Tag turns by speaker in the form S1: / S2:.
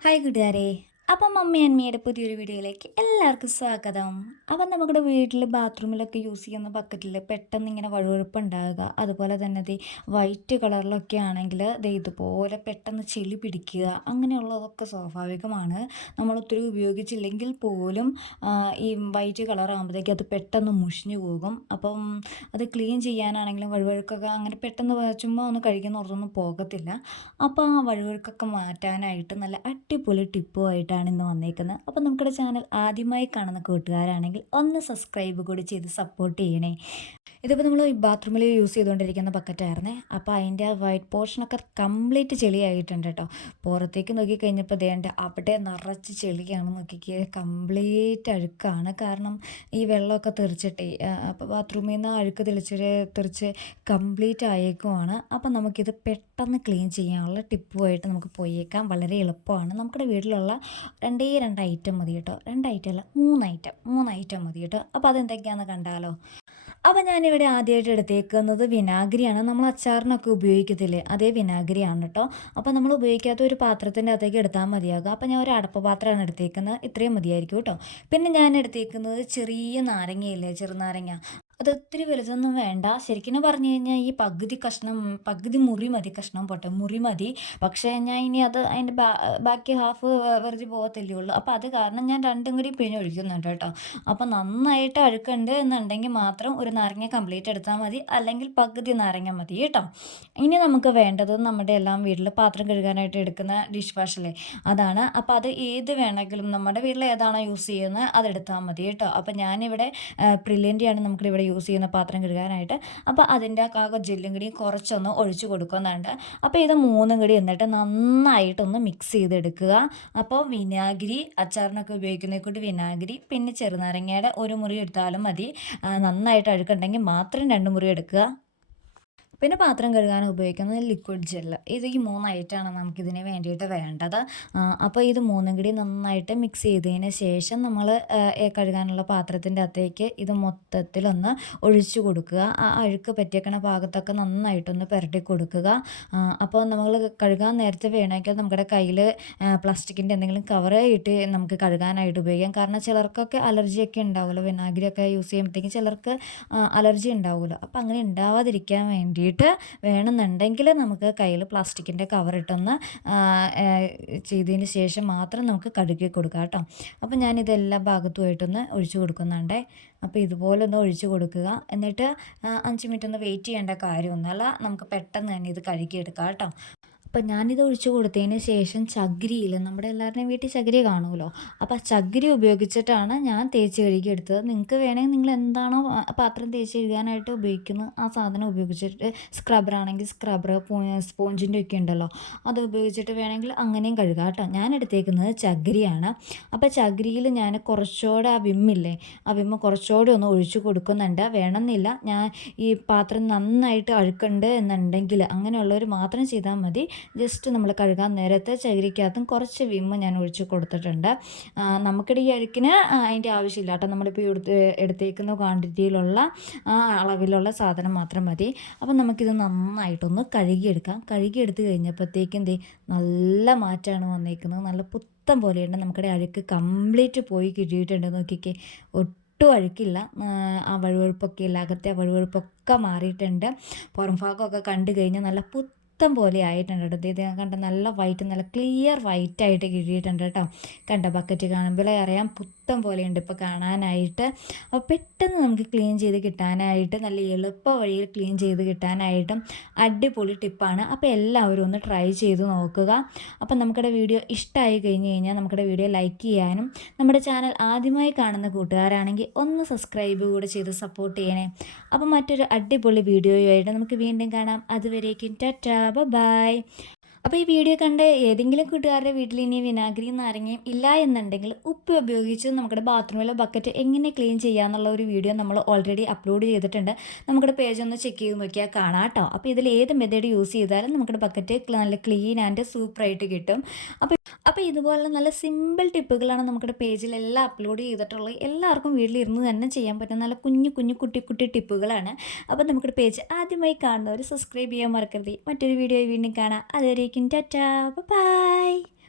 S1: Hi കൂട്ടുകാരെ അപ്പം mummy അന്മിയുടെ പുതിയൊരു വീഡിയോയിലേക്ക് എല്ലാവർക്കും സ്വാഗതം. അപ്പം നമ്മുടെ വീട്ടിൽ ബാത്റൂമിലൊക്കെ യൂസ് ചെയ്യുന്ന ബക്കറ്റിൽ പെട്ടെന്ന് ഇങ്ങനെ വഴുവഴുപ്പ് ഉണ്ടാകുക അതുപോലെ തന്നെ ദേ വൈറ്റ് കളറിലൊക്കെ ആണെങ്കിൽ ദേ ഇതുപോലെ പെട്ടെന്ന് ചെളി പിടിക്കുക. അങ്ങനെയുള്ളതൊക്കെ സ്വാഭാവികമാണ്. നമ്മൾ ഒത്തിരി ഉപയോഗിച്ചില്ലെങ്കിൽ പോലും ഈ വൈറ്റ് കളർ ആകുമ്പോഴത്തേക്ക് അത് പെട്ടെന്ന് മുഷിഞ്ഞു പോകും. അപ്പം അത് ക്ലീൻ ചെയ്യാനാണെങ്കിലും വഴുവഴുക്കൊക്കെ അങ്ങനെ പെട്ടെന്ന് ചുമ്മാ ഒന്ന് കഴിക്കുന്നവർക്കൊന്നും പോകത്തില്ല. അപ്പോൾ ആ വഴുവഴുക്കൊക്കെ മാറ്റാനായിട്ട് നല്ല അടിപൊളി ടിപ്പുമായിട്ടാണ് ഇന്ന് വന്നേക്കുന്നത്. അപ്പോൾ നമ്മുടെ ചാനൽ ആദ്യമായി കാണുന്ന കൂട്ടുകാരാണെങ്കിൽ ഒന്ന് സബ്സ്ക്രൈബ് കൂടി ചെയ്ത് സപ്പോർട്ട് ചെയ്യണേ. ഇതിപ്പോൾ നമ്മൾ ഈ ബാത്റൂമിൽ യൂസ് ചെയ്തുകൊണ്ടിരിക്കുന്ന ബക്കറ്റായിരുന്നേ. അപ്പോൾ അതിന്റെ ആ വൈറ്റ് പോർഷനൊക്കെ കംപ്ലീറ്റ് ചെളിയായിട്ടുണ്ട് കേട്ടോ. പുറത്തേക്ക് നോക്കിക്കഴിഞ്ഞപ്പോൾ ദേണ്ട അവിടെ നിറച്ച് ചെളിയാണ് നോക്കിക്ക്. കംപ്ലീറ്റ് അഴുക്കാണ്. കാരണം ഈ വെള്ളമൊക്കെ തെറിച്ചിട്ടേ അപ്പോൾ ബാത്റൂമിൽ നിന്ന് അഴുക്ക് തെളിച്ച് തെറിച്ച് കംപ്ലീറ്റ് ആയേക്കുമാണ് അപ്പം നമുക്കിത് പെട്ടെന്ന് ക്ലീൻ ചെയ്യാനുള്ള ടിപ്പുമായിട്ട് നമുക്ക് പോയേക്കാം. വളരെ എളുപ്പമാണ്. നമ്മുടെ വീട്ടിലുള്ള രണ്ടേ രണ്ട് ഐറ്റം മതി കേട്ടോ. രണ്ട് ഐറ്റം അല്ല മൂന്ന് ഐറ്റം മൂന്ന് ഐറ്റം മതി കേട്ടോ. അപ്പോൾ അതെന്തൊക്കെയാണെന്ന് കണ്ടാലോ? അപ്പോൾ ഞാനിവിടെ ആദ്യമായിട്ട് എടുത്തേക്കുന്നത് വിനാഗിരിയാണ്. നമ്മൾ അച്ചാറിനൊക്കെ ഉപയോഗിക്കത്തില്ലേ? അതേ വിനാഗിരിയാണ് കേട്ടോ അപ്പോൾ നമ്മൾ ഉപയോഗിക്കാത്ത ഒരു പാത്രത്തിന്റെ അകത്തേക്ക് എടുത്താൽ മതിയാകും അപ്പോൾ ഞാൻ ഒരു അടപ്പ് പാത്രമാണ് എടുത്തേക്കുന്നത്. ഇത്രയും മതിയായിരിക്കും കേട്ടോ പിന്നെ ഞാൻ എടുത്തേക്കുന്നത് ചെറിയ നാരങ്ങയില്ലേ? ചെറുനാരങ്ങ. അത് ഒത്തിരി വലുതൊന്നും വേണ്ട. ശരിക്കും പറഞ്ഞു കഴിഞ്ഞാൽ ഈ പകുതി കഷ്ണം പകുതി മുറി മതി. കഷ്ണം പോട്ടെ മുറി മതി. പക്ഷേ ഞാൻ ഇനി അത് അതിന്റെ ബാക്കി ഹാഫ് വെറുതെ പോകത്തില്ലേ ഉള്ളൂ അപ്പോൾ അത് കാരണം ഞാൻ രണ്ടും കൂടി പിഴിഞ്ഞൊഴിക്കുന്നുണ്ട് കേട്ടോ. അപ്പോൾ നന്നായിട്ട് അഴുക്കുണ്ട് എന്നുണ്ടെങ്കിൽ മാത്രം ഒരു നാരങ്ങ കംപ്ലീറ്റ് എടുത്താൽ മതി. അല്ലെങ്കിൽ പകുതി നാരങ്ങ മതി കേട്ടോ. ഇനി നമുക്ക് വേണ്ടത് നമ്മുടെ എല്ലാം വീട്ടിൽ പാത്രം കഴുകാനായിട്ട് എടുക്കുന്ന ഡിഷ് വാഷല്ലേ അതാണ്. അപ്പോൾ അത് ഏത് വേണമെങ്കിലും നമ്മുടെ വീട്ടിൽ ഏതാണോ യൂസ് ചെയ്യുന്നത് അതെടുത്താൽ മതി കേട്ടോ. അപ്പോൾ ഞാനിവിടെ പ്രില്യന്റെയാണ് നമുക്കിവിടെ യൂസ് ചെയ്യുന്ന പാത്രം കഴുകാനായിട്ട്. അപ്പോൾ അതിന്റെ ആ ജെല്ലും കൂടി കുറച്ചൊന്ന് ഒഴിച്ചു കൊടുക്കുന്നുണ്ട്. അപ്പോൾ ഇത് മൂന്നും കൂടി എന്നിട്ട് നന്നായിട്ടൊന്ന് മിക്സ് ചെയ്തെടുക്കുക. അപ്പോൾ വിനാഗിരി അച്ചാറിനൊക്കെ ഉപയോഗിക്കുന്നതിനെ കൊണ്ട് വിനാഗിരി പിന്നെ ചെറുനാരങ്ങയുടെ ഒരു മുറി എടുത്താലും മതി. നന്നായിട്ട് അഴുക്കുണ്ടെങ്കിൽ മാത്രം രണ്ട് മുറി എടുക്കുക. പിന്നെ പാത്രം കഴുകാൻ ഉപയോഗിക്കുന്നത് ലിക്വിഡ് ജെല്ല് ഇത് ഈ മൂന്ന് ഐറ്റമാണ് നമുക്കിതിന് വേണ്ടിയിട്ട് വേണ്ടത്. അപ്പോൾ ഇത് മൂന്നും കൂടി നന്നായിട്ട് മിക്സ് ചെയ്തതിന് ശേഷം നമ്മൾ കഴുകാനുള്ള പാത്രത്തിന്റെ അകത്തേക്ക് ഇത് മൊത്തത്തിലൊന്ന് ഒഴിച്ചു കൊടുക്കുക. ആ അഴുക്ക് പറ്റിയേക്കണ ഭാഗത്തൊക്കെ നന്നായിട്ടൊന്ന് പുരട്ടി കൊടുക്കുക. അപ്പോൾ നമ്മൾ കഴുകാൻ നേരത്തെ വേണമെങ്കിൽ നമ്മുടെ കയ്യിൽ പ്ലാസ്റ്റിക്കിന്റെ എന്തെങ്കിലും കവർ ഇട്ട് നമുക്ക് കഴുകാനായിട്ട് ഉപയോഗിക്കാം. കാരണം ചിലർക്കൊക്കെ അലർജിയൊക്കെ ഉണ്ടാവുമല്ലോ. വിനാഗിരിയൊക്കെ യൂസ് ചെയ്യുമ്പോഴത്തേക്കും ചിലർക്ക് അലർജി ഉണ്ടാവുമല്ലോ. അപ്പോൾ അങ്ങനെ ഉണ്ടാവാതിരിക്കാൻ വേണ്ടിയിട്ട് വേണമെന്നുണ്ടെങ്കിൽ നമുക്ക് കയ്യിൽ പ്ലാസ്റ്റിക്കിന്റെ ആ, ചെയ്തതിന് ശേഷം മാത്രം നമുക്ക് കടുക്കി കൊടുക്കാം കേട്ടോ. അപ്പോൾ ഞാനിത് എല്ലാ ഭാഗത്തുമായിട്ടൊന്ന് ഒഴിച്ചു കൊടുക്കുന്നുണ്ടേ. അപ്പോൾ ഇതുപോലെ ഒന്ന് ഒഴിച്ചു കൊടുക്കുക. എന്നിട്ട് അഞ്ച് മിനിറ്റ് ഒന്ന് വെയിറ്റ് ചെയ്യേണ്ട കാര്യമൊന്നുമല്ല. നമുക്ക് പെട്ടെന്ന് തന്നെ ഇത് കഴുകിയെടുക്കാം കേട്ടോ. അപ്പം ഞാനിത് ഒഴിച്ചു കൊടുത്തതിന് ശേഷം ചകിരിയിൽ നമ്മുടെ എല്ലാവരുടെയും വീട്ടിൽ ചകിരി കാണുമല്ലോ. അപ്പോൾ ആ ചകിരി ഉപയോഗിച്ചിട്ടാണ് ഞാൻ തേച്ച് കഴുകി എടുത്തത്. നിങ്ങൾക്ക് വേണമെങ്കിൽ നിങ്ങൾ എന്താണോ പാത്രം തേച്ച് കഴുകാനായിട്ട് ഉപയോഗിക്കുന്നത് ആ സാധനം ഉപയോഗിച്ചിട്ട് സ്ക്രബ്ബർ ആണെങ്കിൽ സ്ക്രബ്ബർ സ്പോഞ്ചിന്റെ ഒക്കെ ഉണ്ടല്ലോ. അത് ഉപയോഗിച്ചിട്ട് വേണമെങ്കിൽ അങ്ങനെയും കഴുകാം കേട്ടോ. ഞാൻ എടുത്തേക്കുന്നത് ചകിരിയാണ്. അപ്പോൾ ചകിരിയിൽ ഞാൻ കുറച്ചുകൂടെ ആ വിമ്മില്ലേ ആ വിമ്മ കുറച്ചുകൂടെ ഒന്ന് ഒഴിച്ചു കൊടുക്കുന്നുണ്ട്. വേണമെന്നില്ല. ഞാൻ ഈ പാത്രം നന്നായിട്ട് അഴുക്കുണ്ട് എന്നുണ്ടെങ്കിൽ അങ്ങനെയുള്ളവർ മാത്രം ചെയ്താൽ മതി. ജസ്റ്റ് നമ്മൾ കഴുകാൻ നേരത്തെ ചകിരിക്കകത്തും കുറച്ച് വിമ്മ് ഞാൻ ഒഴിച്ച് കൊടുത്തിട്ടുണ്ട്. നമുക്കിടെ ഈ അഴുക്കിന് അതിന്റെ ആവശ്യമില്ല കേട്ടോ. നമ്മളിപ്പോൾ എടുത്ത് എടുത്തേക്കുന്ന ക്വാണ്ടിറ്റിയിലുള്ള ആ അളവിലുള്ള സാധനം മാത്രം മതി. അപ്പം നമുക്കിത് നന്നായിട്ടൊന്ന് കഴുകിയെടുക്കാം. കഴുകിയെടുത്ത് കഴിഞ്ഞപ്പോഴത്തേക്കും ദേ നല്ല മാറ്റമാണ് വന്നേക്കുന്നത്. നല്ല പുത്തം പോലെയുണ്ട്. നമുക്കിടെ അഴുക്ക് കംപ്ലീറ്റ് പോയി കിട്ടിയിട്ടുണ്ട്. നോക്കിക്കേ ഒട്ടും അഴുക്കില്ല. ആ, വഴുവഴുപ്പൊക്കെ ഇല്ല. അകത്തെ വഴുവഴുപ്പൊക്കെ മാറിയിട്ടുണ്ട്. പുറം ഭാഗമൊക്കെ കണ്ടു കഴിഞ്ഞാൽ നല്ല പുത്തം പോലെ ആയിട്ടുണ്ട് കേട്ടോ. ഇത് കണ്ട നല്ല വൈറ്റ് നല്ല ക്ലിയർ വൈറ്റ് ആയിട്ട് കിട്ടിയിട്ടുണ്ട് കേട്ടോ. കണ്ട ബക്കറ്റ് കാണുമ്പോഴേ അറിയാം പുത്തം പോലെയുണ്ട് ഇപ്പോൾ കാണാനായിട്ട്. അപ്പോൾ പെട്ടെന്ന് നമുക്ക് ക്ലീൻ ചെയ്ത് കിട്ടാനായിട്ട് നല്ല എളുപ്പ വഴിയിൽ ക്ലീൻ ചെയ്ത് കിട്ടാനായിട്ടും അടിപൊളി ടിപ്പാണ് അപ്പോൾ എല്ലാവരും ഒന്ന് ട്രൈ ചെയ്ത് നോക്കുക. അപ്പോൾ നമുക്കിടെ വീഡിയോ ഇഷ്ടമായി കഴിഞ്ഞ് കഴിഞ്ഞാൽ നമുക്കിടെ വീഡിയോ ലൈക്ക് ചെയ്യാനും നമ്മുടെ ചാനൽ ആദ്യമായി കാണുന്ന കൂട്ടുകാരാണെങ്കിൽ ഒന്ന് സബ്സ്ക്രൈബ് കൂടെ ചെയ്ത് സപ്പോർട്ട് ചെയ്യണേ. അപ്പോൾ മറ്റൊരു അടിപൊളി വീഡിയോയുമായിട്ട് നമുക്ക് വീണ്ടും കാണാം. അതുവരേക്കും ടാറ്റാ ബൈ അപ്പോൾ ഈ വീഡിയോ കണ്ട് ഏതെങ്കിലും കൂട്ടുകാരുടെ വീട്ടിൽ ഇനി വിനാഗിരിയും നാരങ്ങയും ഇല്ല എന്നുണ്ടെങ്കിൽ ഉപ്പ് ഉപയോഗിച്ച് നമ്മുടെ ബാത്റൂമിലെ ബക്കറ്റ് എങ്ങനെ ക്ലീൻ ചെയ്യാന്നുള്ള ഒരു വീഡിയോ നമ്മൾ ഓൾറെഡി അപ്ലോഡ് ചെയ്തിട്ടുണ്ട്. നമ്മുടെ പേജ് ഒന്ന് ചെക്ക് ചെയ്ത് നോക്കിയാൽ കാണാം കേട്ടോ അപ്പോൾ ഇതിൽ ഏത് മെത്തേഡ് യൂസ് ചെയ്താലും നമ്മുടെ ബക്കറ്റ് നല്ല ക്ലീൻ ആൻഡ് സൂപ്പറായിട്ട് കിട്ടും. അപ്പോൾ അപ്പോൾ ഇതുപോലെ നല്ല സിമ്പിൾ ടിപ്പുകളാണ് നമ്മുടെ പേജിലെല്ലാം അപ്ലോഡ് ചെയ്തിട്ടുള്ളത്. എല്ലാവർക്കും വീട്ടിലിരുന്ന് തന്നെ ചെയ്യാൻ പറ്റുന്ന നല്ല കുഞ്ഞു കുഞ്ഞു കുട്ടി കുട്ടി ടിപ്പുകളാണ്. അപ്പോൾ നമ്മുടെ പേജ് ആദ്യമായി കാണുന്നവർ സബ്സ്ക്രൈബ് ചെയ്യാൻ മറക്കരുത്. മറ്റൊരു വീഡിയോ വീണ്ടും കാണാം. അതുവരേക്കും ടാറ്റാ. ബൈ.